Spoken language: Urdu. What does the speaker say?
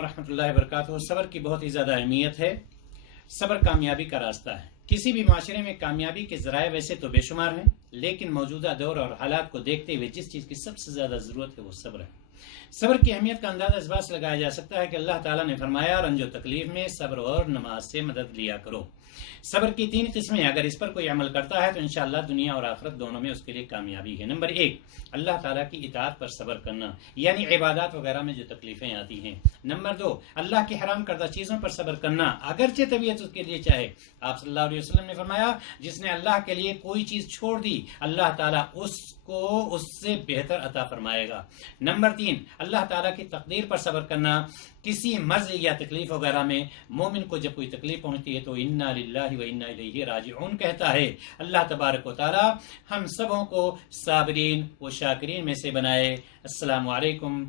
ورحمۃ اللہ وبرکاتہ۔ صبر کی بہت ہی زیادہ اہمیت ہے۔ صبر کامیابی کا راستہ ہے۔ کسی بھی معاشرے میں کامیابی کے ذرائع ویسے تو بے شمار ہیں، لیکن موجودہ دور اور حالات کو دیکھتے ہوئے جس چیز کی سب سے زیادہ ضرورت ہے وہ صبر ہے۔ صبر کی اہمیت کا اندازہ اس بات سے لگایا جا سکتا ہے کہ اللہ تعالیٰ نے فرمایا، رنج و تکلیف میں صبر اور نماز سے مدد لیا کرو۔ صبر کی 3 قسمیں، اگر اس پر کوئی عمل کرتا ہے تو انشاءاللہ دنیا اور آخرت دونوں میں اس کے لیے کامیابی ہے۔ نمبر 1، اللہ تعالیٰ کی اطاعت پر صبر کرنا، یعنی عبادات وغیرہ میں جو تکلیفیں آتی ہیں۔ نمبر 2، اللہ کی حرام کردہ چیزوں پر صبر کرنا، اگرچہ طبیعت اس کے لیے چاہے۔ آپ صلی اللہ علیہ وسلم نے فرمایا، جس نے اللہ کے لیے کوئی چیز چھوڑ دی، اللہ تعالیٰ اس کو اس سے بہتر عطا فرمائے گا۔ نمبر 3، اللہ تعالیٰ کی تقدیر پر صبر کرنا، کسی مرض یا تکلیف وغیرہ میں مومن کو جب کوئی تکلیف پہنچتی ہے تو انا للہ و انا الیہ راجعون کہتا ہے۔ اللہ تبارک و تعالی ہم سبوں کو صابرین و شاکرین میں سے بنائے۔ السلام علیکم۔